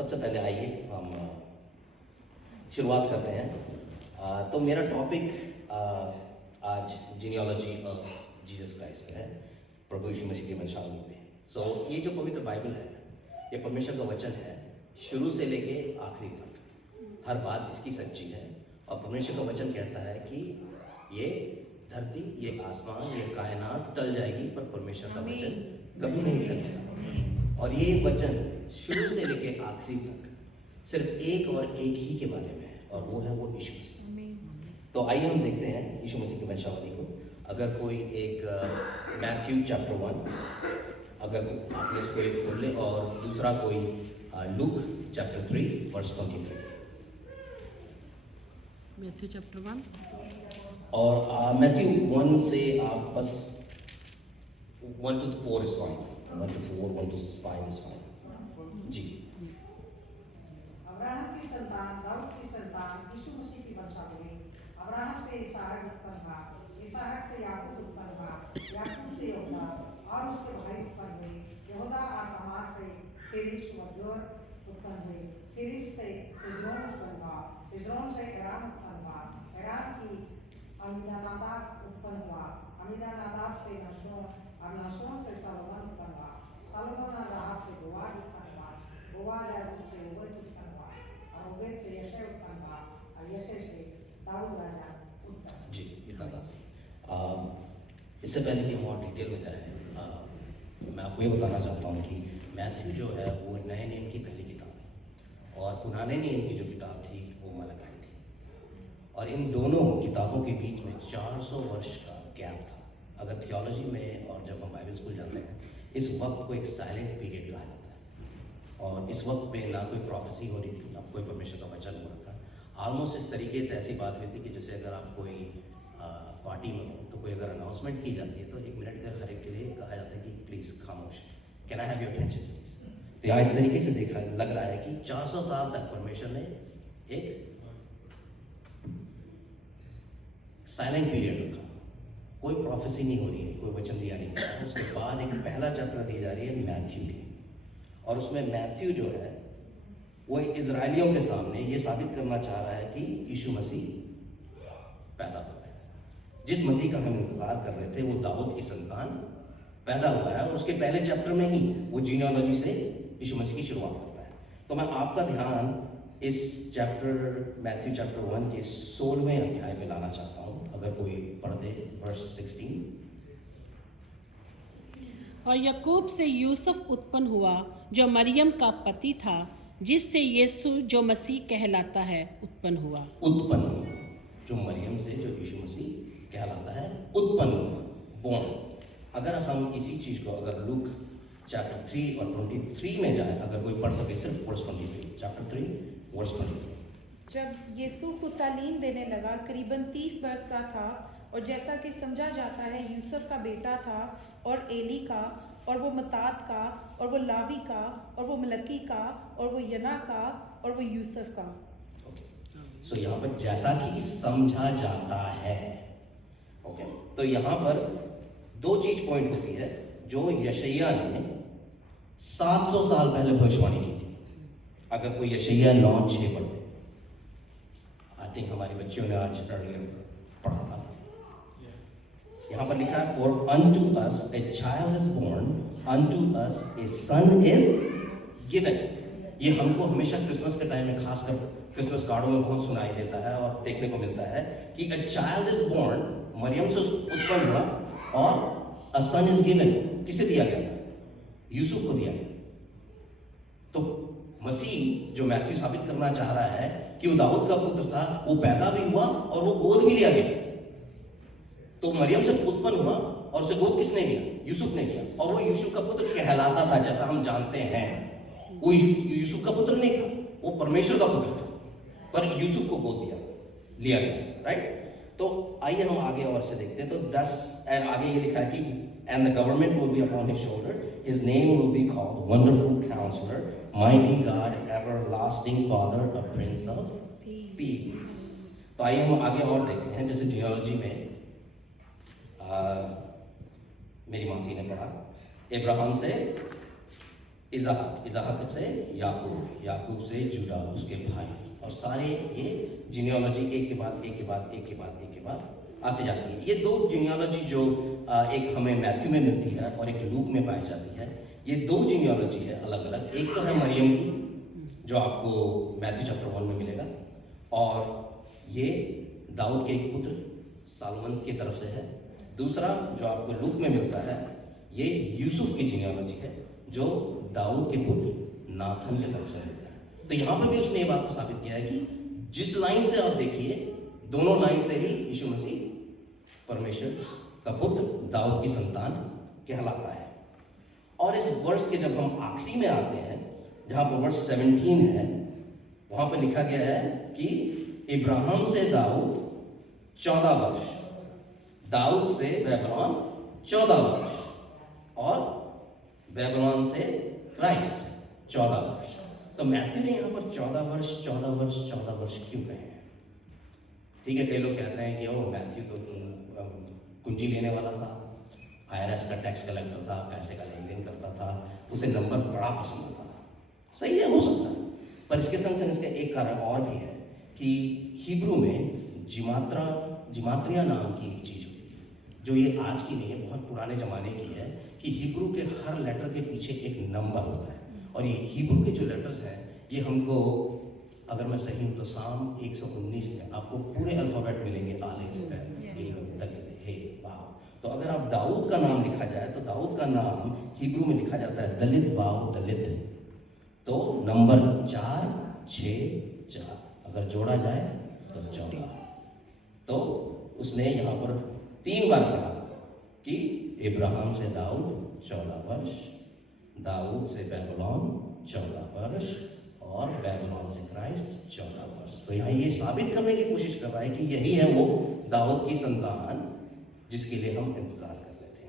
सबसे पहले आइए हम शुरुआत करते हैं। तो मेरा टॉपिक आज जीनियोलॉजी ऑफ जीसस क्राइस्ट पे है, प्रभु यीशु मसीह की वंशावली पे। सो ये जो पवित्र बाइबल है, ये परमेश्वर का वचन है, शुरू से लेके आखिरी तक हर बात इसकी सच्ची है। और परमेश्वर का वचन कहता है कि ये धरती, ये आसमान, ये कायनात टल जाएगी, पर परमेश्वर का वचन कभी नहीं टलेगा। और ये वचन शुरू से लेके आखिरी तक सिर्फ एक और एक ही के बारे में है, और वो है वो यीशु मसीह। तो आइए हम देखते हैं यीशु मसीह की वंशावली को। अगर कोई एक मैथ्यू चैप्टर 1, अगर आपने इसको एक खोल ले, और दूसरा कोई Luke chapter 3 verse 23। Matthew chapter 1 और मैथ्यू 1 से आप बस 1 to 4 is fine, 1 to 4, 1 to 5 is fine जी। अब्राहम की संतान, दाऊद की संतान, यीशु मसीह की वंशावली। अब्राहम से इसहाक उत्पन्न हुआ, इसहाक से याकूब उत्पन्न हुआ, याकूब से यहूदा और उसके भाई उत्पन्न हुए। यहूदा और तमार से फिरिस व जोर उत्पन्न हुए। फिरिस से हिजरोन उत्पन्न हुआ, हिजरोन से एराम उत्पन्न हुआ, एराम की अमीनादाब उत्पन्न हुआ, अमीनादाब से नहशोन और नहशोन से सलोमन उत्पन्न हुआ, सलोमन और राहाब से बोआज उत्पन्न हुआ, बोआज और रूत से ओबेद उत्पन्न हुआ, और ओबेद से यशै उत्पन्न हुआ, और यशै से दाऊद राजा उत्पन्न हुआ। जी, इतना काफी। इससे पहले कि हम और डिटेल में जाएं, मैं आपको ये बताना चाहता हूँ कि मैथ्यू जो है वो नए नियम की पहली किताब है, और पुराने नियम की जो किताब थी वो मलकाई थी। और इन दोनों किताबों के बीच में 400 वर्ष का गैप था। अगर थियोलॉजी में और जब हम बाइबल स्कूल जाते हैं, इस वक्त को एक साइलेंट पीरियड कहा जाता है। और इस वक्त में ना कोई प्रोफेसी हो रही थी, ना कोई परमेश्वर का वचन हो रहा था। ऑलमोस्ट इस तरीके से ऐसी बात हुई थी कि जैसे अगर आप कोई पार्टी में हो, तो कोई अगर अनाउंसमेंट की जाती है तो 1 मिनट के हर एक के लिए कहा जाता है कि प्लीज़ खामोश, can I have your attention please. तो यहाँ इस तरीके से देखा लग रहा है कि 400 साल तक परमेश्वर ने एक साइलेंट पीरियड रखा, कोई प्रोफेसी नहीं हो रही है, कोई वचन दिया नहीं गया। उसके बाद एक पहला चैप्टर दी जा रही है मैथ्यू की, और उसमें मैथ्यू जो है वो इजरायलियों के सामने ये साबित करना चाह रहा है कि यीशु मसीह पैदा हुआ है। जिस मसीह का हम इंतजार कर रहे थे, वो दाऊद की संतान पैदा हुआ है, और उसके पहले चैप्टर में ही वो जीनियोलॉजी से यीशु मसीह की शुरुआत करता है। तो मैं आपका ध्यान इस चैप्टर मैथ्यू चैप्टर 1 के 16वें अध्याय में लाना चाहता हूँ। अगर कोई पढ़ दे वर्स 16। और याकूब से यूसुफ उत्पन्न हुआ जो मरियम का पति था, जिससे यीशु जो मसीह कहलाता है उत्पन्न हुआ। उत्पन्न हुआ, जो मरियम से जो यीशु मसीह कहलाता है उत्पन्न हुआ, बोर्न। अगर हम इसी चीज को अगर लूक चैप्टर 3 और 23 में जाए, अगर कोई पढ़ सके सिर्फ वर्स 23, चैप्टर 3 वर्स 23। जब यीशु को तालीम देने लगा, करीबन 30 वर्ष का था, और जैसा कि समझा जाता है यूसुफ का बेटा था, और एली का, और वो मतात का, और वो लावी का, और वो मलकी का, और वो यना का, और वो यूसुफ का। ओके, सो यहाँ पर जैसा कि समझा जाता है, ओके, तो यहाँ पर 2 चीज पॉइंट होती है जो यशायाह ने 700 साल पहले भविष्यवाणी की थी। अगर कोई यशायाह 9:6 पढ़ते, आई थिंक हमारी बच्चियों ने आज पढ़ा था। यहाँ पर लिखा है, for unto us a child is born, unto us a son is given. ये हमको हमेशा क्रिसमस के टाइम में, खासकर क्रिसमस कार्डों में बहुत सुनाई देता है और देखने को मिलता है कि अ चाइल्ड इज बोर्न, मरियम से उत्पन्न हुआ, और अ सन इज गिवन किसे दिया गया था? यूसुफ को दिया गया। तो मसीह जो मैथ्यू साबित करना चाह रहा है कि वो दाऊद का पुत्र था, वो पैदा भी हुआ और वो गोद भी लिया गया। तो मरियम से उत्पन्न हुआ, और उसे गोद किसने लिया? यूसुफ ने लिया, और वो यूसुफ का पुत्र कहलाता था। जैसा हम जानते हैं, वो यूसुफ का पुत्र नहीं था, वो परमेश्वर का पुत्र था, पर यूसुफ को गोद लिया गया, राइट। तो आइए हम आगे और से देखते हैं। तो 10 और आगे ये लिखा है कि and the government will be upon his shoulder, his name will be called wonderful counsellor, mighty God, everlasting father, a prince of peace. तो आइए हम आगे और देखते हैं। जैसे जियोलॉजी में मेरी मासी ने पढ़ा, इब्राहिम से इज़हाक से याकूब, याकूब से जुड़ा उसके भाई, और सारे ये जीनियोलॉजी एक के बाद एक के बाद एक के बाद एक के बाद आती जाती है। ये दो जीनियोलॉजी जो एक हमें मैथ्यू में मिलती है और एक लूक में पाई जाती है, ये दो जीनियोलॉजी है अलग अलग। एक तो है मरियम की जो आपको मैथ्यू चैप्टर 1 में मिलेगा, और ये दाऊद के एक पुत्र सालोमन की तरफ से है। दूसरा जो आपको लूक में मिलता है, ये यूसुफ की जीनियोलॉजी है जो दाऊद के पुत्र नाथन की तरफ से मिलता है। तो यहाँ पर भी उसने ये बात को साबित किया है कि जिस लाइन से आप देखिए, दोनों लाइन से ही यीशु मसीह परमेश्वर का पुत्र दाऊद की संतान कहलाता है। और इस वर्ष के जब हम आखिरी में आते हैं, जहाँ पर वर्ष 17 है, वहाँ पर लिखा गया है कि इब्राहिम से दाऊद 14 वर्ष, दाऊद से बेबीलोन 14 वर्ष, और बेबीलोन से क्राइस्ट 14 वर्ष। तो मैथ्यू ने यहाँ पर 14 वर्ष 14 वर्ष 14 वर्ष क्यों कहे हैं? ठीक है, कई लोग कहते हैं कि ओ मैथ्यू तो कुंजी लेने वाला था, IRS का टैक्स कलेक्टर था, पैसे का लेन देन करता था, उसे नंबर बड़ा पसंद आता था। सही है, हो सकता है, पर इसके संग संग इसका एक कारण और भी है कि हिब्रू में जिमात्रिया नाम की एक चीज़ होती है, जो ये आज की नहीं है, बहुत पुराने ज़माने की है, कि हिब्रू के हर लेटर के पीछे एक नंबर होता है। और ये हिब्रू के जो लेटर्स हैं, ये हमको, अगर मैं सही हूँ तो साम 119 में आपको पूरे अल्फ़ाबेट मिलेंगे, आलिफ, दलित, हे, वाव। तो अगर आप दाऊद का नाम लिखा जाए तो दाऊद का नाम हिब्रू में लिखा जाता है दलित, वाव, दलित। तो नंबर 4 6 4 अगर जोड़ा जाए तो 14। तो उसने यहाँ पर 3 बार कहा कि इब्राहिम से दाऊद 14 वर्ष, दाऊद से बेबीलोन 14 वर्ष, और बेबीलोन से क्राइस्ट 14 वर्ष। तो यहाँ ये साबित करने की कोशिश कर रहा है कि यही है वो दाऊद की संतान जिसके लिए हम इंतजार कर रहे थे।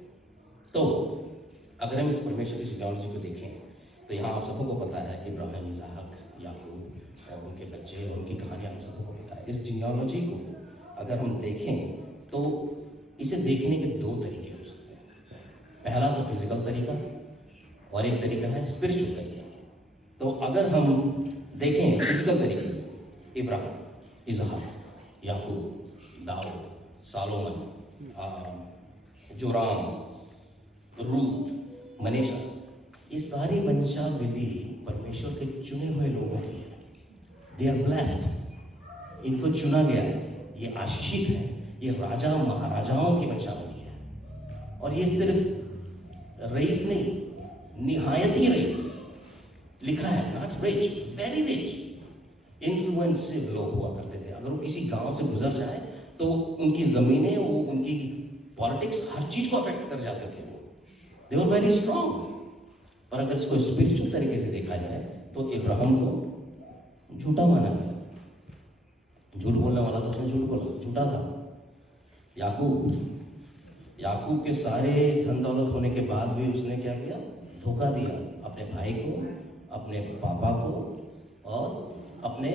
तो अगर हम इस परमेश्वर की जीनियोलॉजी को देखें तो यहाँ आप सबको पता है इब्राहिम, इज़हाक, याकूब और उनके बच्चे और उनकी कहानी आप सबको पता है। इस जीनियोलॉजी को अगर हम देखें तो इसे देखने के 2 तरीके हो सकते हैं। पहला तो फिजिकल तरीका, और एक तरीका है स्पिरिचुअल तरीका। तो अगर हम देखें फिजिकल तरीके से, इब्राहिम, इज़हाक, याकूब, दाऊद, सालोमन, जोराम, रूत, मनेशा, ये सारी वंशावली परमेश्वर के चुने हुए लोगों की है। दे आर ब्लेस्ड, इनको चुना गया है, ये आशीषित है, ये राजा महाराजाओं की वंशावली है। और ये सिर्फ रईस नहीं, निहायती रईस लिखा है, नॉट रिच, वेरी रिच, इन्फ्लुएंसिव लोग हुआ करते थे। अगर वो किसी गांव से गुजर जाए तो उनकी जमीनें, वो उनकी पॉलिटिक्स, हर चीज को अफेक्ट कर जाते थे। वो दे वर वेरी स्ट्रॉन्ग। पर अगर इसको स्पिरिचुअल तरीके से देखा जाए तो इब्राहिम को झूठा माना गया, झूठ बोलने वाला तो उसने झूठ बोला, झूठा था। याकूब के सारे धन दौलत होने के बाद भी उसने क्या किया? धोखा दिया अपने भाई को, अपने पापा को, और अपने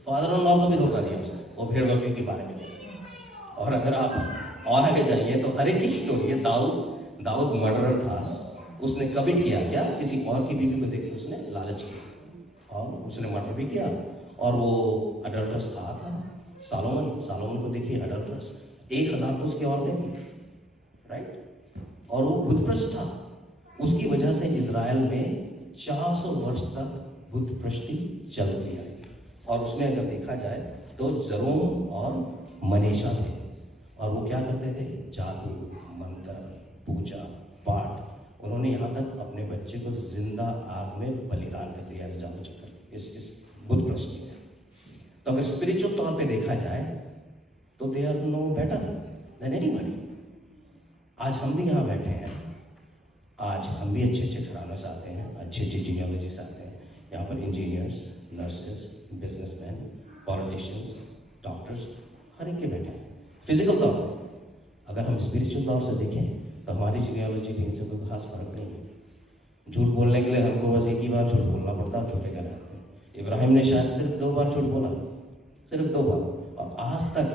फादर इन लॉ को भी धोखा दिया उसने, वो भेड़ बकरियों के बारे में देखा। और अगर आप और आगे जाइए तो हर एक की स्टोरी है। दाऊद मर्डरर था, उसने कमिट किया क्या? किसी और की बीवी को देख के उसने लालच किया और उसने मर्डर भी किया। और वो अडल्टरस था सालोमन को देखिए, अडल्टरस, 1000 तो उसकी औरतें थी, राइट। और वो बुतप्रस्त था, उसकी वजह से इजराइल में 400 वर्ष तक बुतप्रस्ती चलती आई। और उसमें अगर देखा जाए तो जरोम और मनीषा थे, और वो क्या करते थे? जादू, मंत्र, पूजा पाठ। उन्होंने यहाँ तक अपने बच्चे को जिंदा आग में बलिदान कर दिया इस जादू चक्कर, इस बुतप्रस्ती में। तो अगर स्पिरिचुअल तौर पे देखा जाए तो they are no better than anybody. आज हम भी यहाँ बैठे हैं, आज हम भी अच्छे अच्छे घरानों से आते हैं, अच्छी अच्छी जीनियोलॉजी से आते हैं। यहाँ पर engineers, nurses, businessman, politicians, doctors, हर एक के बैठे हैं। फिजिकल तौर पर अगर हम स्पिरिचुअल तौर से देखें तो हमारी जीनियोलॉजी भी इनसे कोई खास फर्क नहीं है। झूठ बोलने के लिए हमको बस एक ही बार झूठ बोलना पड़ता है, झूठे कहलाते हैं। इब्राहिम ने शायद सिर्फ 2 बार झूठ बोला, सिर्फ 2 बार, और आज तक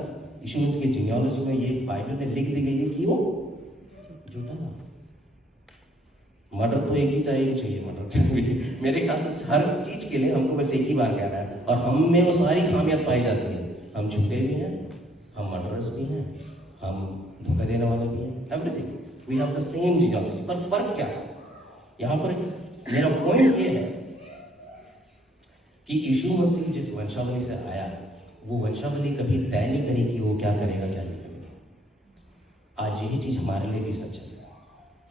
यीशु मसीह की जीनियोलॉजी में ये बाइबल में लिख दी गई है कि वो झूठा था। मर्डर तो एक ही चाहिए मर्डर मेरे ख्याल से हर चीज के लिए हमको बस एक ही बार कहना है, और हम में वो सारी खामियात पाई जाती है। हम झूठे भी हैं, हम मर्डरर्स भी हैं, हम धोखा देने वाले भी हैं, everything we have the same geology. पर फर्क क्या है यहाँ पर? मेरा पॉइंट ये है कि यीशु मसीह जिस वंशावली से आया, वो वंशावली कभी तय नहीं करी कि वो क्या करेगा क्या नहीं करेगा। आज यही चीज हमारे लिए भी सच है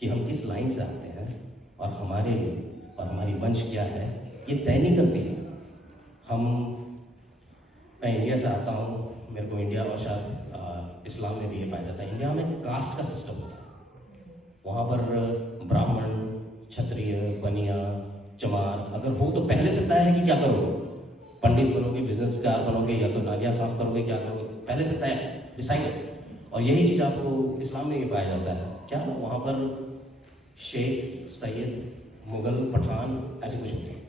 कि हम किस लाइन से आते हैं और हमारे लिए और हमारी वंश क्या है ये तय नहीं करती है। मैं इंडिया से आता हूँ, मेरे को इंडिया और शायद इस्लाम में भी ये पाया जाता है, इंडिया में कास्ट का सिस्टम होता है। वहाँ पर ब्राह्मण, क्षत्रिय, बनिया, चमार अगर हो तो पहले से तय है कि क्या करोगे, पंडित बनोगे, बिजनेसकार बनोगे, या तो नालियाँ साफ करोगे, क्या करोगे, पहले से तय है, डिसाइड। और यही चीज़ आपको इस्लाम में भी पाया जाता है। क्या वहाँ पर शेख, सैयद, मुगल, पठान ऐसे कुछ होते हैं,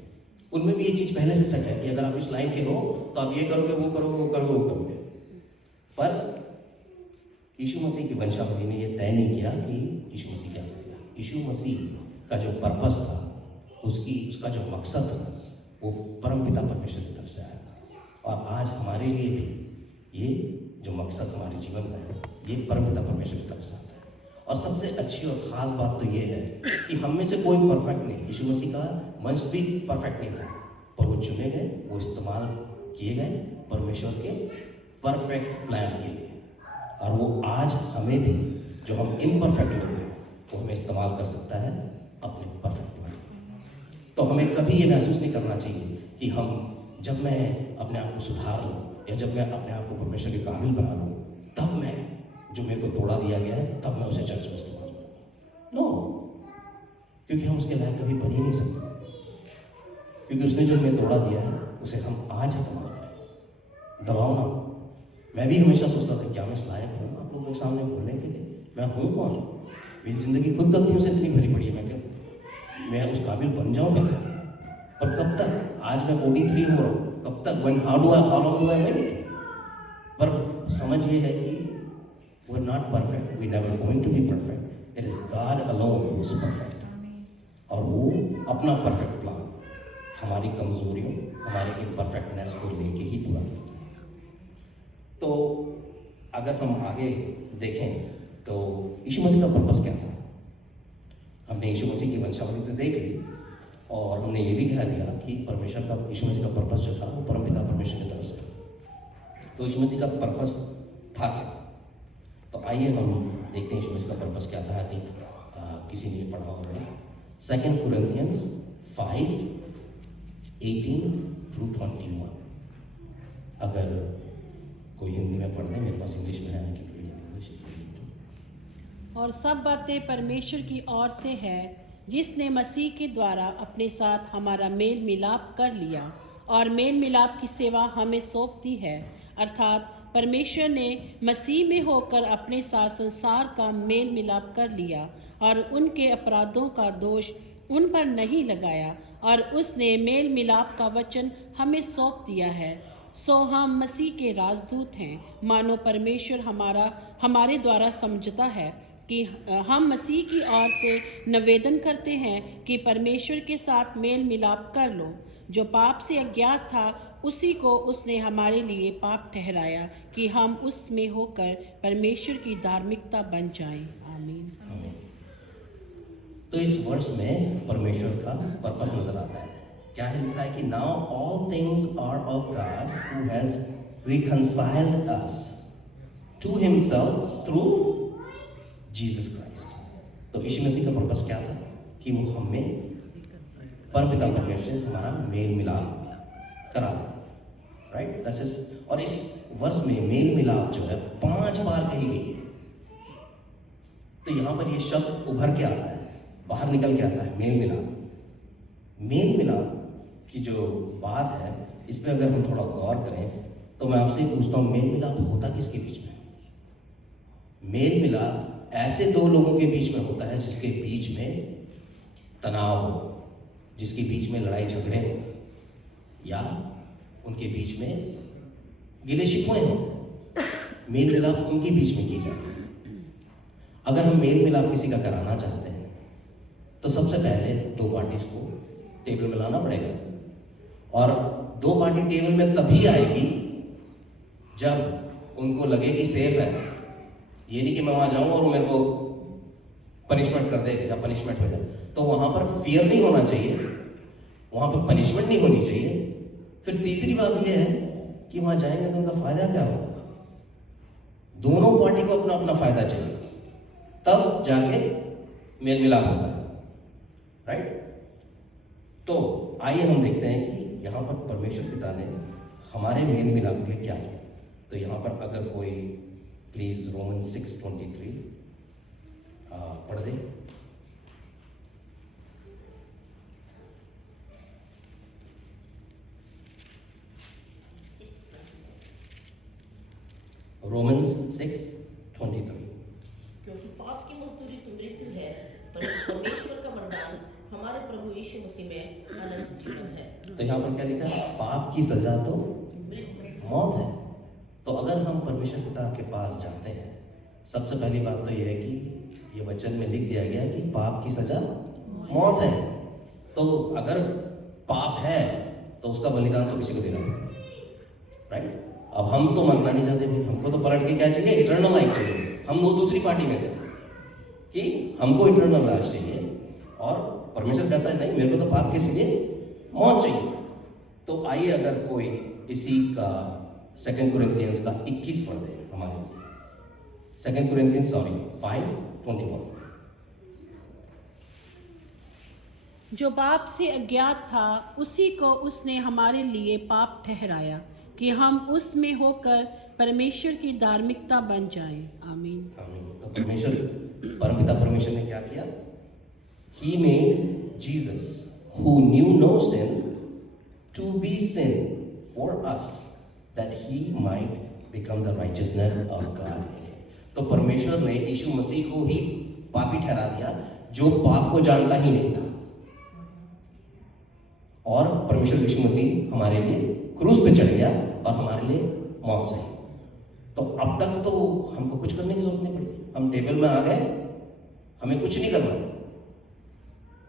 उनमें भी ये चीज़ पहले से सेट है कि अगर आप इस लाइन के हो तो आप ये करोगे, वो करोगे, वो करोगे, वो करोगे। पर यीशु मसीह की वंशावली ने ये तय नहीं किया कि यीशु मसीह क्या करेगा। यीशु मसीह का जो पर्पस था, उसका जो मकसद था, वो परमपिता परमेश्वर की तरफ से आया। और आज हमारे लिए भी ये जो मकसद हमारे जीवन का है, ये परमपिता परमेश्वर की तरफ से आता है। और सबसे अच्छी और ख़ास बात तो ये है कि हम में से कोई परफेक्ट नहीं। यीशु मसीह का वंश भी परफेक्ट नहीं था, पर वो चुने गए, वो इस्तेमाल किए गए परमेश्वर के परफेक्ट प्लान के लिए। और वो आज हमें भी, जो हम इम्परफेक्ट लोग हैं, वो हमें इस्तेमाल कर सकता है अपने परफेक्ट प्लान के लिए। तो हमें कभी ये महसूस नहीं करना चाहिए कि जब मैं अपने आप को सुधार लूँ या जब मैं अपने आप को परमेश्वर के काबिल बना लूँ, तब मैं जो मेरे को तोड़ा दिया गया है, तब मैं उसे चर्च में इस्तेमाल करूँगा। नो, क्योंकि हम उसके लायक कभी बन ही नहीं सकते, क्योंकि उसने जो हमें तोड़ा दिया है उसे हम आज इस्तेमाल करें। दबाओ ना। मैं भी हमेशा सोचता था क्या मैं इस लायक हूँ आप लोगों के सामने बोलने के लिए? मैं हूँ कौन? मेरी ज़िंदगी खुद गलतियों से इतनी भरी पड़ी है, मैं उस काबिल बन जाऊँ पहले। पर कब तक? आज मैं 43 हो रहा हूँ, कब तक? How long do I wait? पर समझ ये है कि we're not perfect, we never going to be perfect. It is God alone who is perfect. और वो अपना परफेक्ट प्लान हमारी कमजोरियों, हमारे इम्परफेक्टनेस को लेके ही पूरा करता है। तो अगर हम आगे देखें तो यीशु मसीह का पर्पस क्या था? हमने यीशु मसीह की वंशावली तो देख ली, और हमने ये भी कह दिया कि परमेश्वर का, यीशु मसीह का पर्पस जो था वो परमपिता परमेश्वर की तरफ से था। तो यीशु मसीह का पर्पस था क्या? तो आइए हम देखते हैं यीशु मसीह का पर्पस क्या था। आई थिंक किसी ने पढ़ा होगा, 2 Corinthians 5:18-21। अगर कोई हिंदी में पढ़ दे, मेरे पास इंग्लिश में है कि और सब बातें परमेश्वर की ओर से है, जिसने मसीह के द्वारा अपने साथ हमारा मेल मिलाप कर लिया और मेल मिलाप की सेवा हमें सौंप दी है। अर्थात परमेश्वर ने मसीह में होकर अपने साथ संसार का मेल मिलाप कर लिया और उनके अपराधों का दोष उन पर नहीं लगाया, और उसने मेल मिलाप का वचन हमें सौंप दिया है। सो हम मसीह के राजदूत हैं, मानो परमेश्वर हमारे द्वारा समझता है कि हम मसीह की ओर से निवेदन करते हैं कि परमेश्वर के साथ मेल मिलाप कर लो। जो पाप से अज्ञात था, उसी को उसने हमारे लिए पाप ठहराया कि हम उसमें होकर परमेश्वर की धार्मिकता बन जाएं। आमीन। तो इस वर्ष में परमेश्वर का पर्पस नजर आता है। क्या है? लिखा है कि now all things are of God who has reconciled us to himself through Jesus Christ. तो यीशु मसीह का पर्पस क्या था? कि वो हमें परमपिता परमेश्वर से हमारा मेल मिलाप करा दे, राइट? That's it. और इस वर्ष में मेल मिलाप जो है 5 बार कही गई है। तो यहां पर ये शब्द उभर के आता है, बाहर निकल के आता है, मेल मिलाप। मेल मिलाप की जो बात है, इस पर अगर हम थोड़ा गौर करें तो मैं आपसे पूछता हूं, मेल मिलाप होता किसके बीच में? मेल मिलाप ऐसे 2 लोगों के बीच में होता है जिसके बीच में तनाव हो, जिसके बीच में लड़ाई झगड़े हो, या उनके बीच में गिले शिकवे हो। मेल मिलाप उनके बीच में की जाती है। अगर हम मेल मिलाप किसी का कराना चाहते हैं तो सबसे पहले दो पार्टीज को टेबल में लाना पड़ेगा, और दो पार्टी टेबल में तभी आएगी जब उनको लगे कि सेफ है। ये नहीं कि मैं वहां जाऊं और मेरे को पनिशमेंट कर दे या पनिशमेंट हो जाए। तो वहां पर फियर नहीं होना चाहिए, वहां पर पनिशमेंट नहीं होनी चाहिए। फिर तीसरी बात यह है कि वहां जाएंगे तो उनका फायदा क्या होगा? दोनों पार्टी को अपना अपना फायदा चाहिए, तब जाके मेल मिलाप होता है, राइट। तो आइए हम देखते हैं कि यहाँ पर परमेश्वर पिता ने हमारे मेल मिलाप के लिए क्या किया। तो यहाँ पर अगर कोई प्लीज रोमन 6:23 पढ़ दे। रोमन्स 6:23। क्योंकि पाप की मजदूरी तो मृत्यु है, पर परमेश्वर का वरदान हमारे प्रभु यीशु मसीह में अनंत जीवन है। तो यहाँ पर क्या लिखा है? पाप की सजा तो मौत है। तो अगर हम परमेश्वर पिता के पास जाते हैं, सबसे पहली बात तो यह है कि ये वचन में लिख दिया गया है कि पाप की सजा मौत है। तो अगर पाप है तो उसका बलिदान तो किसी को देना पड़ेगा, राइट। अब हम तो मरना नहीं चाहते, हमको तो पलट के क्या चाहिए? इटर्नल लाइफ चाहिए। हम वो दूसरी पार्टी में से कि हमको इटर्नल लाइफ चाहिए, और परमेश्वर कहता है नहीं, मेरे को तो पाप के लिए मौत चाहिए। तो आइए अगर कोई इसी का 2 कोरिन्थियंस का 21 पढ़ दे हमारे लिए। 2 कोरिन्थियंस 5:21। जो पाप से अज्ञात था उसी को उसने हमारे लिए पाप ठहराया कि हम उसमें होकर परमेश्वर की धार्मिकता बन जाएं। आमीन। आमीन। तो परमेश्वर, परमपिता परमेश्वर ने क्या किया? He made Jesus, who knew no sin, to be sin for us, that he might become the righteousness of God in him. तो परमेश्वर ने यीशु मसीह को ही पापी ठहरा दिया, जो पाप को जानता ही नहीं था। और परमेश्वर यीशु मसीह हमारे लिए क्रूस पे चढ़ गया और हमारे लिए मौत सही। तो अब तक तो हमको कुछ करने की जरूरत नहीं पड़ी, हम टेबल में आ गए, हमें कुछ नहीं करना।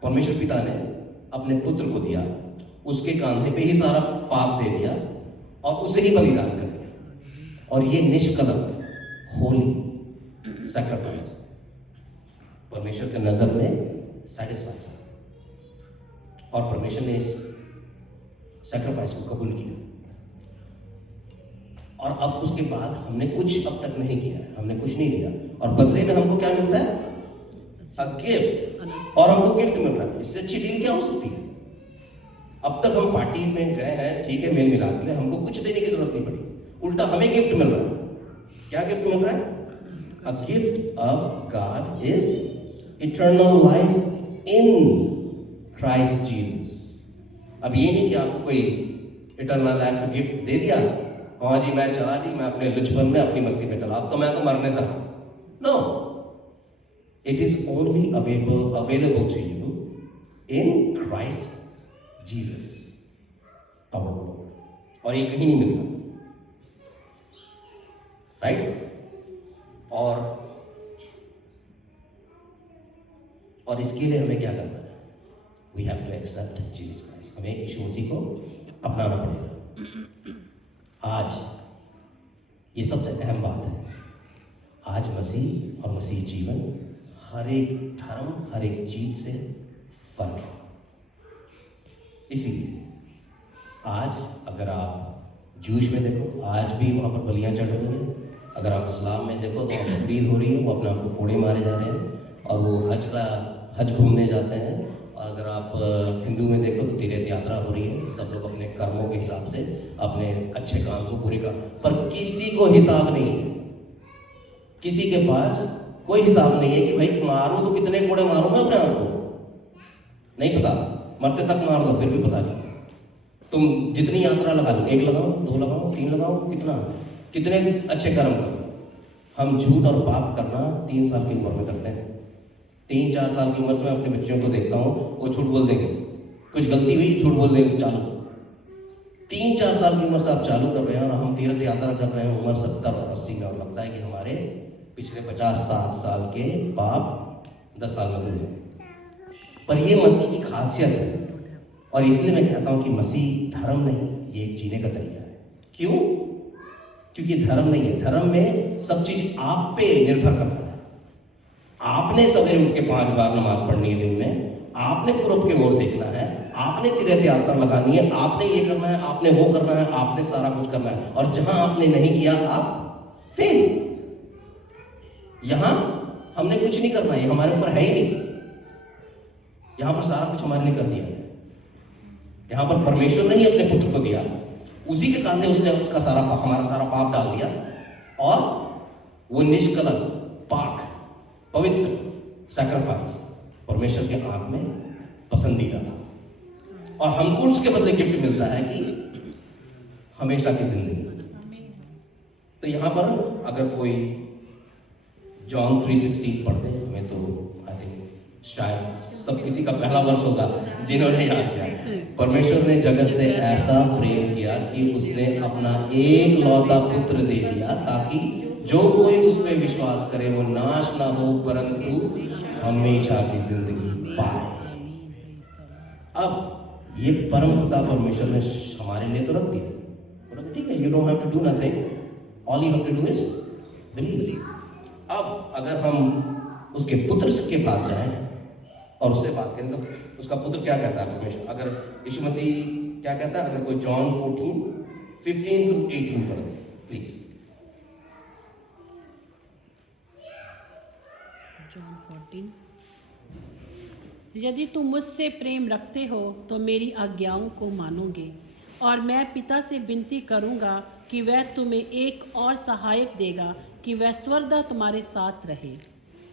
परमेश्वर पिता ने अपने पुत्र को दिया, उसके कांधे पे ही सारा पाप दे दिया और उसे ही बलिदान कर दिया। और ये निष्कलंक होली सैक्रिफाइस परमेश्वर के नजर में सेटिस्फाई था, और परमेश्वर ने इस सैक्रिफाइस को कबूल किया। और अब उसके बाद हमने कुछ अब तक नहीं किया, हमने कुछ नहीं दिया, और बदले में हमको क्या मिलता है? A gift. और हमको गिफ्ट मिल रहा है, इससे अच्छी डील क्या हो सकती है? अब तक हम पार्टी में गए हैं, ठीक है, मेल मिलाप के लिए हमको कुछ देने की जरूरत नहीं पड़ी, उल्टा हमें गिफ्ट मिल रहा है। क्या गिफ्ट मिल रहा है? A gift of God is eternal life in Christ Jesus. अब ये नहीं कि आपको कोई इटर्नल लाइफ का गिफ्ट दे दिया, हाँ जी मैं चला जी, मैं अपने लुचपन में अपनी मस्ती में चला, अब तो मैं तो मरने सा। No, it is only available to you in Christ Jesus our Lord. और ये कहीं नहीं मिलता, राइट। और इसके लिए हमें क्या करना है? We have to accept Jesus Christ. हमें यीशु मसीह को अपनाना पड़ेगा। आज ये सबसे अहम बात है, आज मसीह और मसीह जीवन हर एक धर्म, हर एक चीज से फर्क है। इसीलिए आज अगर आप जूश में देखो, आज भी वहाँ पर बलियाँ चढ़ रही हैं। अगर आप इस्लाम में देखो तो वहाँ बकरीद हो रही है, वो अपने आप को कोड़े मारे जा रहे हैं, और वो हज घूमने जाते हैं। और अगर आप हिंदू में देखो तो तीर्थ यात्रा हो रही है, सब लोग अपने कर्मों के हिसाब से अपने अच्छे काम को पूरे कर, पर किसी को हिसाब नहीं है, किसी के पास कोई हिसाब नहीं है कि भाई मारूं तो कितने कोड़े मारूं मैं अपने आप को, नहीं पता, मरते तक मार दो फिर भी पता नहीं। तुम जितनी यात्रा लगा लो, 1 लगाओ, 2 लगाओ, 3 लगाओ, कितने अच्छे कर्म करो। हम झूठ और पाप करना 3 साल की उम्र में करते हैं। 3-4 साल की उम्र से मैं अपने बच्चों को देखता हूँ, वो झूठ बोल देंगे, कुछ गलती हुई झूठ बोल देंगे, चालू। 3-4 साल की उम्र से आप चालू कर रहे हैं, और हम तीर्थ यात्रा कर रहे हैं उम्र 70 और 80 में, और लगता है कि हमारे पिछले 50-60 साल के पाप 10 साल में धुल जाए। पर ये मसीह की खासियत है, और इसलिए मैं कहता हूं कि मसीह धर्म नहीं, ये एक जीने का तरीका है। क्यों? क्योंकि धर्म नहीं है, धर्म में सब चीज आप पे निर्भर करता है। आपने सवेरे उठ के 5 बार नमाज पढ़नी है दिन में, आपने पूरब की ओर देखना है, आपने तिरते आतर लगानी है, आपने ये करना है, आपने वो करना है, आपने सारा कुछ करना है। और जहां आपने नहीं किया आप फेल। यहां हमने कुछ नहीं करना, ये हमारे ऊपर है ही नहीं। यहां पर सारा कुछ हमारे लिए कर दिया है। यहां पर परमेश्वर ने ही अपने पुत्र को दिया, उसी के कांधे उसने उसका सारा हमारा सारा पाप डाल दिया, और वो निष्कलंक, पाक, पवित्र सैक्रिफाइस परमेश्वर के आंख में पसंदीदा था। और हमको उसके बदले गिफ्ट मिलता है कि हमेशा की जिंदगी। तो यहां पर अगर कोई जॉन 3:16 पढ़ते हैं, हमें तो आई थिंक शायद सब किसी का पहला वर्ष होगा जिन्होंने याद किया। परमेश्वर ने जगत से ऐसा प्रेम किया कि उसने अपना एक लौता पुत्र दे दिया, ताकि जो कोई उस पर विश्वास करे वो नाश ना हो परंतु हमेशा की जिंदगी पाए। अब ये परम पिता परमेश्वर ने हमारे लिए तो रख दिया, बोला ठीक है, you don't have to do nothing, all you have to do is believe. अब अगर हम उसके पुत्र के पास जाएं और उससे बात करें, तो उसका पुत्र क्या कहता है परमेश्वर? अगर यीशु मसीह क्या कहता है? अगर कोई जॉन 14:15-18 पढ़ दे प्लीज। जॉन 14। यदि तुम मुझसे प्रेम रखते हो तो मेरी आज्ञाओं को मानोगे, और मैं पिता से विनती करूंगा कि वह तुम्हें एक और सहायक देगा, कि वह सर्वदा तुम्हारे साथ रहे,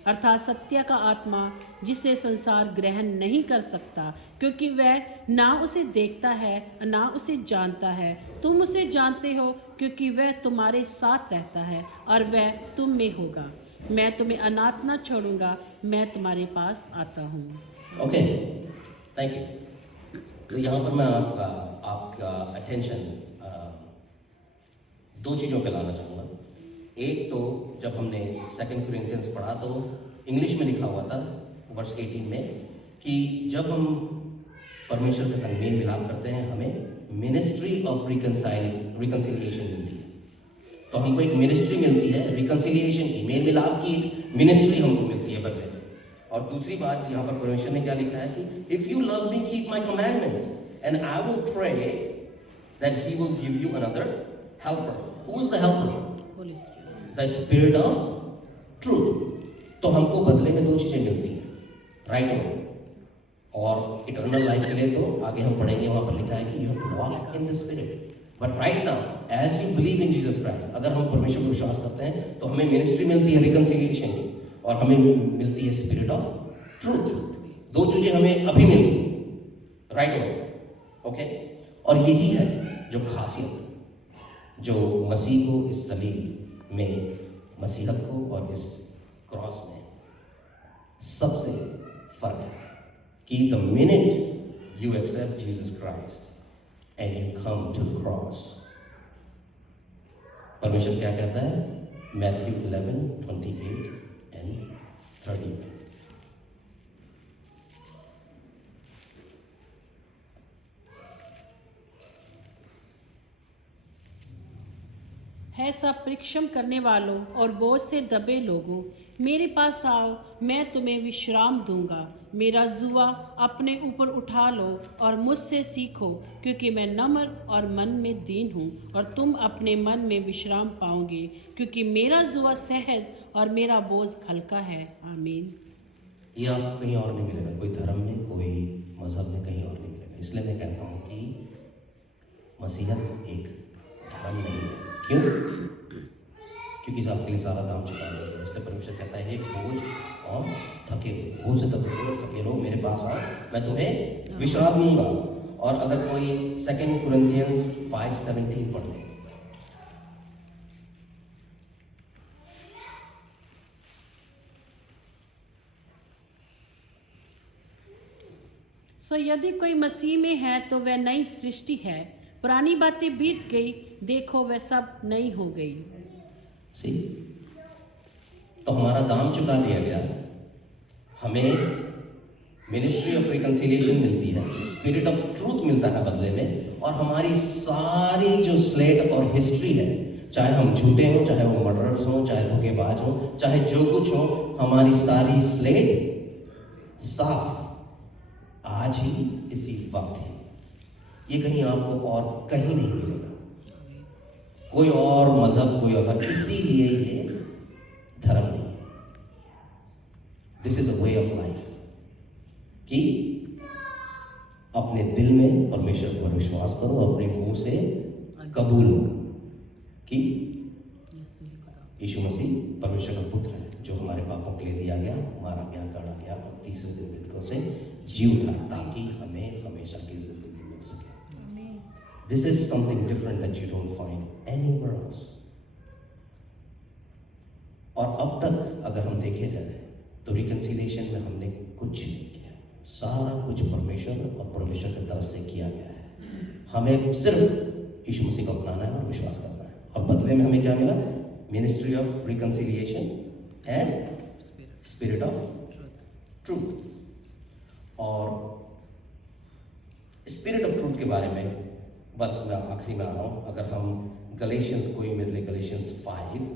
अर्थात सत्य का आत्मा, जिसे संसार ग्रहण नहीं कर सकता, क्योंकि वह ना उसे देखता है ना उसे जानता है। तुम उसे जानते हो क्योंकि वह तुम्हारे साथ रहता है और वह तुम में होगा। मैं तुम्हें अनाथ न छोड़ूंगा, मैं तुम्हारे पास आता हूँ। Okay, thank you. तो यहाँ पर मैं आपका अटेंशन 2 चीज़ों पे लाना चाहूँगा। एक तो जब हमने 2 कोरिन्थियंस पढ़ा तो इंग्लिश में लिखा हुआ था वर्स 18 में कि जब हम परमेश्वर के संग मेल मिलाप करते हैं हमें मिनिस्ट्री ऑफ रिकंसिलिएशन मिलती है। तो हमको एक मिनिस्ट्री मिलती है रिकंसिलिएशन की, मेल मिलाप की एक मिनिस्ट्री हमको मिलती है बदले में। और दूसरी बात यहाँ पर परमेश्वर ने क्या लिखा है कि if you love me keep my commandments and I will pray that he will give you another helper. Who is the helper? Holy Spirit. The spirit of truth. तो हमको बदले में 2 चीजें मिलती हैं, राइट वे और इटर्नल लाइफ के लिए तो आगे हम पढ़ेंगे, वहां पर लिखा है कि you have to walk in the spirit. But right now as you believe in Jesus Christ, अगर हम परमेश्वर को विश्वास करते हैं तो हमें मिनिस्ट्री मिलती है रिकंसिलिएशन की और हमें मिलती है स्पिरिट ऑफ ट्रूथ। 2 चीजें हमें अभी मिलती है, राइट वे, ओके। और यही है जो खासियत जो मसीह को इस सलीब में, मसीहत को और इस क्रॉस में सबसे फर्क है कि the minute you accept Jesus Christ and you come to the cross, परमेश्वर क्या कहता है? मैथ्यू 11:28 एंड 30 में है सब परिश्रम करने वालों और बोझ से दबे लोगों, मेरे पास आओ, मैं तुम्हें विश्राम दूंगा। मेरा जुआ अपने ऊपर उठा लो और मुझसे सीखो, क्योंकि मैं नम्र और मन में दीन हूँ, और तुम अपने मन में विश्राम पाओगे, क्योंकि मेरा जुआ सहज और मेरा बोझ हल्का है। आमीन। ये आपको कहीं और नहीं मिलेगा, कोई धर्म में, कोई मजहब में, कहीं और नहीं मिलेगा। इसलिए मैं कहता हूँ कि मसीहत एक धर्म नहीं है। क्यों? क्योंकि आपके लिए सारा दाम चुका देंगे। इसलिए परमेश्वर कहता है बोझ और थके हुए, बोझ से थके रहो, मेरे पास आओ, मैं तुम्हें विश्राम दूंगा। और अगर कोई 2 कोरिन्थियंस 5:17 पढ़ ले, सो यदि कोई मसीह में है तो वह नई सृष्टि है, पुरानी बातें बीत गई, देखो वह सब नई हो गई। सी, तो हमारा दाम चुका दिया गया, हमें मिनिस्ट्री ऑफ रिकंसिलिएशन मिलती है, स्पिरिट ऑफ ट्रूथ मिलता है बदले में, और हमारी सारी जो स्लेट और हिस्ट्री है, चाहे हम झूठे हों, चाहे वो मर्डरर्स हों, चाहे धोखेबाज हों, चाहे जो कुछ हो, हमारी सारी स्लेट साफ आज ही इसी वक्त है। ये कहीं आपको और कहीं नहीं मिलेगा, कोई और मजहब, कोई और, इसीलिए ये धर्म नहीं है। This is a way of life कि अपने दिल में परमेश्वर पर विश्वास करो, अपने मुंह से कबूल हो कि यीशु मसीह परमेश्वर का पुत्र है, जो हमारे पापों के लिए दिया गया, मारा गया, गाड़ा गया और तीसरे दिन मृतकों से जी उठा, ताकि हमें हमेशा की जिंदगी मिल सके। This is something different that you don't find anywhere else. और अब तक अगर हम देखे जाए तो रिकंसिलिएशन में हमने कुछ नहीं किया, सारा कुछ परमेश्वर और परमेश्वर की तरफ से किया गया है। हमें सिर्फ यीशु मसीह को अपनाना है और विश्वास करना है, और बदले में हमें क्या मिला? Ministry of reconciliation and spirit of truth. और स्पिरिट ऑफ ट्रूथ के बारे में बस मैं आखिरी में आ रहा हूं। अगर हम गलेशियंस, कोई मेरे लिए गलेशियंस 5:22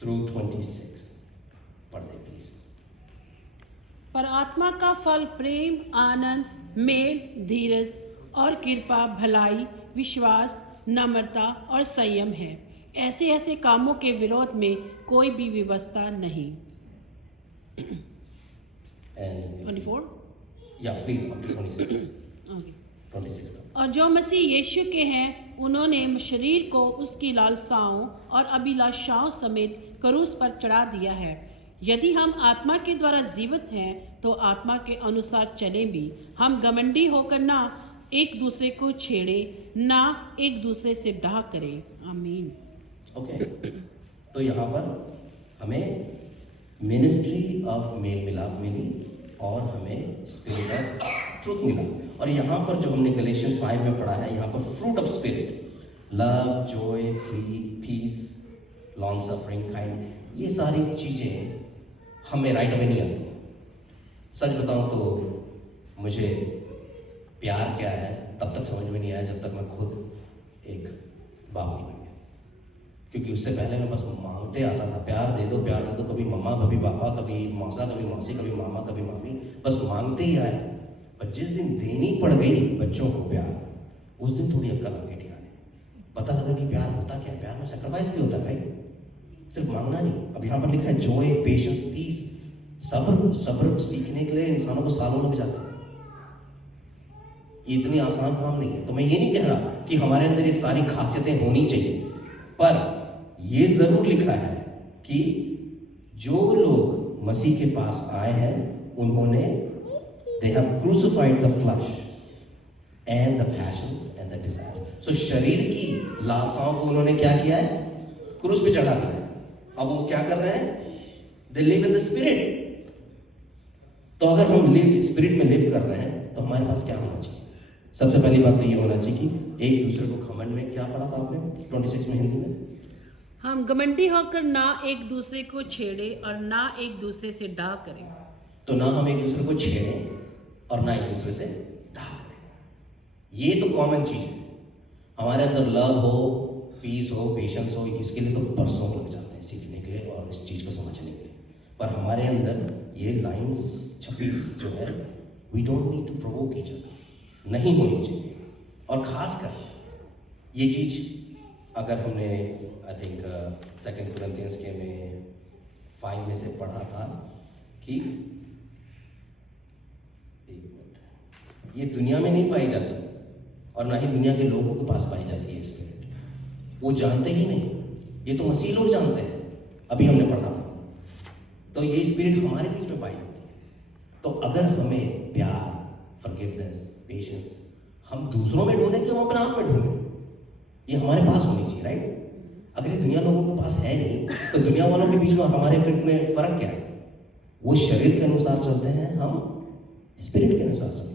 through 26 पढ़ दे प्लीज। पर आत्मा का फल प्रेम, आनंद, मेल, धीरज और कृपा, भलाई, विश्वास, नम्रता और संयम है। ऐसे ऐसे कामों के विरोध में कोई भी व्यवस्था नहीं। And 24? yeah, please up to 26. Okay. 26 तक। और जो मसीह यीशु के हैं, उन्होंने शरीर को उसकी लालसाओं और अभिलाषाओं समेत क्रूस पर चढ़ा दिया है। यदि हम आत्मा के द्वारा जीवित हैं तो आत्मा के अनुसार चलें भी। हम घमंडी होकर ना एक दूसरे को छेड़े, ना एक दूसरे से डाह करें। आमीन। ओके, तो यहाँ पर हमें मिनिस्ट्री ऑफ मेल मिलाप मिली और हमें स्पिरिट ऑफ ट्रूथ मिला। और यहाँ पर जो हमने गलेशियंस 5 में पढ़ा है, यहाँ पर fruit of spirit, love, joy, peace, long suffering, kind, ये सारी चीज़ें हमें राइट में नहीं आती। सच बताऊं तो मुझे प्यार क्या है तब तक समझ में नहीं आया जब तक मैं खुद एक बाप नहीं बन गया। क्योंकि उससे पहले मैं बस मांगते आता था, प्यार दे दो, प्यार दे दो, कभी मम्मा, कभी पापा, कभी मौसा, कभी मौसी, कभी मामा, कभी मामी, बस मांगते ही आए। पर जिस दिन देनी पड़ गई बच्चों को प्यार, उस दिन थोड़ी अक्ल आ गई ठिकाने। पता लगा कि प्यार होता क्या है, प्यार में सेक्रीफाइस भी होता है, सिर्फ मांगना नहीं। अब यहाँ पर लिखा है जॉय, पेशेंस, पीस, सब्र। सब्र सीखने के लिए इंसानों को सालों लग जाते हैं, ये इतनी आसान काम नहीं है। तो मैं ये नहीं कह रहा कि हमारे अंदर ये सारी खासियतें होनी चाहिए, पर ये जरूर लिखा है कि जो लोग मसीह के पास आए हैं उन्होंने they have crucified the flesh and the passions and the desires। so शरीर की लालसाओं को उन्होंने क्या किया है? क्रूस पे चढ़ा दिया है। अब वो क्या कर रहे हैं? they live in the spirit। तो अगर हम स्पिरिट में लिव कर रहे हैं तो हमारे पास क्या होना चाहिए? सबसे पहली बात तो ये होना चाहिए कि एक दूसरे को घमंड में, क्या पढ़ा था आपने 26 में हिंदी में? हम घमंडी होकर ना एक दूसरे को छेड़े और ना एक दूसरे से डाह करें। तो ना हम एक दूसरे को छेड़ें और ना एक दूसरे से डाह करें। ये तो कॉमन चीज है। हमारे अंदर लव हो, पीस हो, पेशेंस हो, इसके लिए तो बरसों लग जाते हैं सीखने के लिए और इस चीज को समझने के लिए। पर हमारे अंदर ये लाइन्स 26 जो है, we don't need to provoke each other, नहीं होनी चाहिए। और खासकर ये चीज अगर हमने आई थिंक 2 कोरिन्थियंस के में 5 में से पढ़ा था कि ये दुनिया में नहीं पाई जाती और ना ही दुनिया के लोगों के पास पाई जाती है स्पिरिट, वो जानते ही नहीं, ये तो मसीह लोग जानते हैं। अभी हमने पढ़ा था, तो ये स्पिरिट हमारे बीच में पाई जाती है। तो अगर हमें प्यार, फॉरगिवनेस, पेशेंस हम दूसरों में ढूंढें कि हम अपने आप में ढूंढें, ये हमारे पास होनी चाहिए, राइट? अगर ये दुनिया लोगों के पास है नहीं तो दुनिया वालों के बीच में हमारे फिर में फर्क क्या है? वो शरीर के अनुसार चलते हैं, हम स्पिरिट के अनुसार चलते हैं।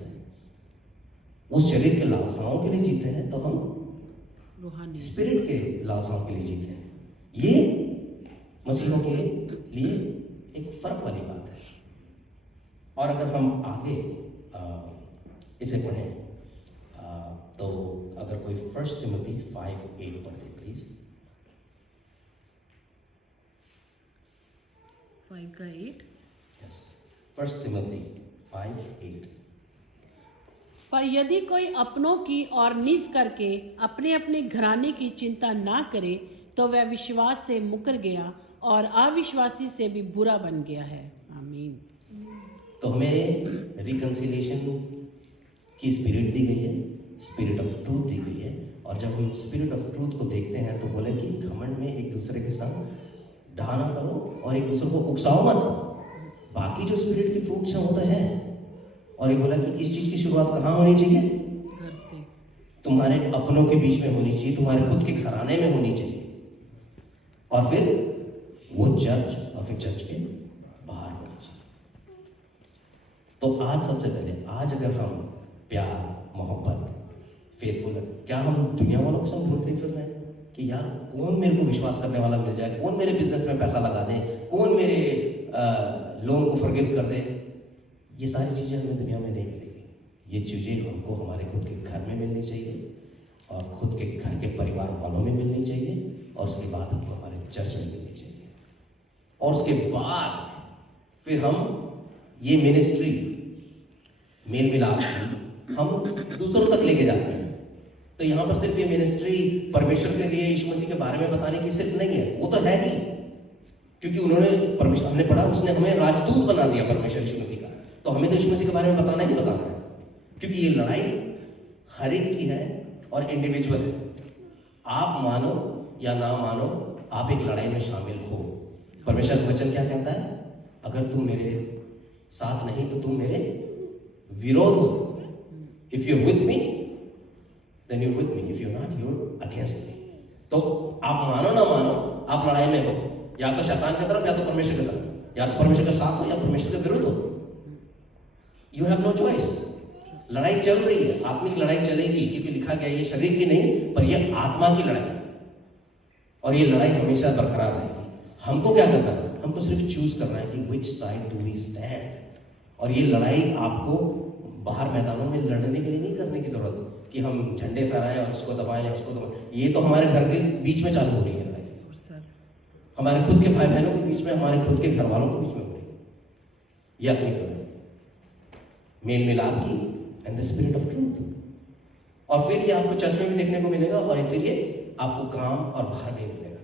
वो शरीर के लालसाओं के लिए जीते हैं तो हम रूहानी स्पिरिट के लालसाओं के लिए जीते हैं। ये मसीहों के लिए एक फर्क वाली बात है। और अगर हम आगे इसे पढ़ें तो अगर कोई 1 तिमोथी 5:8 पढ़ दे प्लीज। 5 का 8। यस, 1 तिमोथी 5:8। पर यदि कोई अपनों की और निस करके अपने अपने घराने की चिंता ना करे तो वह विश्वास से मुकर गया और अविश्वासी से भी बुरा बन गया है। आमीन। तो हमें रिकंसिलिएशन की स्पिरिट दी गई है, स्पिरिट ऑफ ट्रूथ दी गई है। और जब हम स्पिरिट ऑफ ट्रूथ को देखते हैं तो बोले कि घमंड में एक दूसरे के संग ढाना करो और एक दूसरे को उकसाओ मत। बाकी जो स्पिरिट की फ्रूट्स हैं वो तो है। और ये बोला कि इस चीज की शुरुआत कहाँ होनी चाहिए? घर से। तुम्हारे अपनों के बीच में होनी चाहिए, तुम्हारे खुद के घराने में होनी चाहिए, और फिर वो चर्च और फिर चर्च के बाहर होनी चाहिए। तो आज सबसे पहले, आज अगर हम प्यार, मोहब्बत, फेथफुल, क्या हम दुनिया वालों को सब ढूंढते फिर रहे हैं कि यार कौन मेरे को विश्वास करने वाला मिल जाए, कौन मेरे बिजनेस में पैसा लगा दे, कौन मेरे लोन को फॉरगिव कर दे? ये सारी चीज़ें हमें दुनिया में नहीं मिलेगी। ये चीज़ें हमको हमारे खुद के घर में मिलनी चाहिए और खुद के घर के परिवार वालों में मिलनी चाहिए, और उसके बाद हमको हमारे चर्च में मिलनी चाहिए, और उसके बाद फिर हम ये मिनिस्ट्री मेल मिलाप की हम दूसरों तक लेके जाते हैं। तो यहाँ पर सिर्फ ये मिनिस्ट्री परमेश्वर के लिए यीशु मसीह के बारे में बताने की सिर्फ नहीं है, वो तो है ही, क्योंकि उन्होंने परमेश्वर, हमने पढ़ा, उसने हमें राजदूत बना दिया परमेश्वर यीशु मसीह का। तो हमें तो यीशु मसीह के बारे में बताना ही बताना है, क्योंकि ये लड़ाई हर एक की है और इंडिविजुअल है। आप मानो या ना मानो, आप एक लड़ाई में शामिल हो। परमेश्वर का वचन क्या कहता है? अगर तुम मेरे साथ नहीं तो तुम मेरे विरोध हो। If you with me then you with me, if you not you against me. तो आप मानो ना मानो, आप लड़ाई में हो, या तो शैतान की तरफ या तो परमेश्वर की तरफ, या तो परमेश्वर के साथ हो या परमेश्वर के विरुद्ध हो। You have no choice. लड़ाई चल रही है, आत्मिक लड़ाई चलेगी, क्योंकि लिखा गया ये शरीर की नहीं पर ये आत्मा की लड़ाई है, और ये लड़ाई हमेशा बरकरार रहेगी। हमको क्या करना है? हमको सिर्फ चूज करना है कि which side do we stand. और ये लड़ाई आपको बाहर मैदानों में लड़ने के लिए नहीं करने की जरूरत कि हम झंडे फहराएं और उसको दबाएं उसको दबाएं। ये तो हमारे घर के बीच में चालू हो रही है लड़ाई, हमारे खुद के भाई बहनों के बीच में, हमारे खुद के घर वालों के बीच में हो रही है। ये अपनी लड़ाई मेल मिलाप की and the spirit of truth. और फिर ये आपको चर्च में भी देखने को मिलेगा, और फिर ये आपको काम और बाहर नहीं मिलेगा।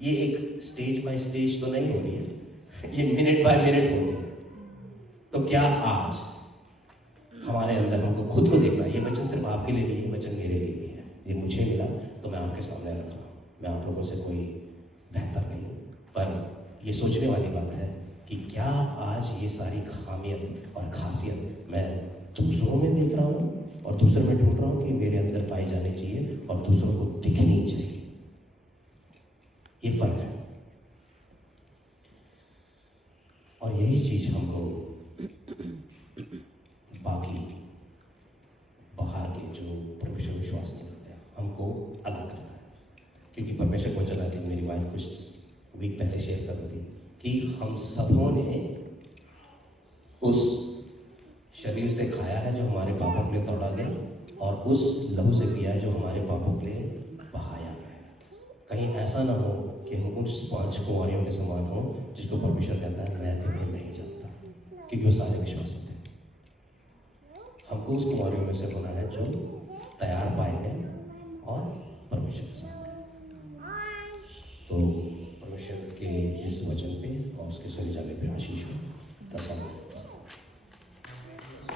ये एक स्टेज बाय स्टेज तो नहीं हो रही है, ये मिनट बाय मिनट होती है। तो क्या आज हमारे अंदर हमको खुद को देखना है? ये वचन सिर्फ आपके लिए नहीं है, वचन मेरे लिए भी है। ये मुझे मिला तो मैं आपके सामने रख रहा हूँ। मैं आप लोगों से कोई बेहतर नहीं हूँ, पर ये सोचने वाली बात है कि क्या आज ये सारी खामियत और खासियत मैं दूसरों में देख रहा हूँ और दूसरे में ढूंढ रहा हूँ कि मेरे अंदर पाई जानी चाहिए और दूसरों को दिखनी चाहिए। ये फर्क है, और यही चीज हमको बाकी बाहर के जो परमेश्वर विश्वास नहीं करते हैं हमको अलग करता है। क्योंकि परमेश्वर को चला थी, मेरी वाइफ कुछ वीक पहले शेयर कर रही थी कि हम सबों ने उस शरीर से खाया है जो हमारे पापों के लिए तोड़ा गया, और उस लहू से पिया है जो हमारे पापों के लिए बहाया गया। कहीं ऐसा ना हो कि हम उस 5 कुंवारियों के समान हो जिसको परमेश्वर कहता है मैं तुम्हें नहीं जानता, क्योंकि वो सारे विश्वासी थे। हमको उस कुंवारियों में से होना है जो तैयार पाए गए और परमेश्वर के साथ गए। तो परमेश्वर के इस वचन पे और उसके सुने जाने पे आशीष हो।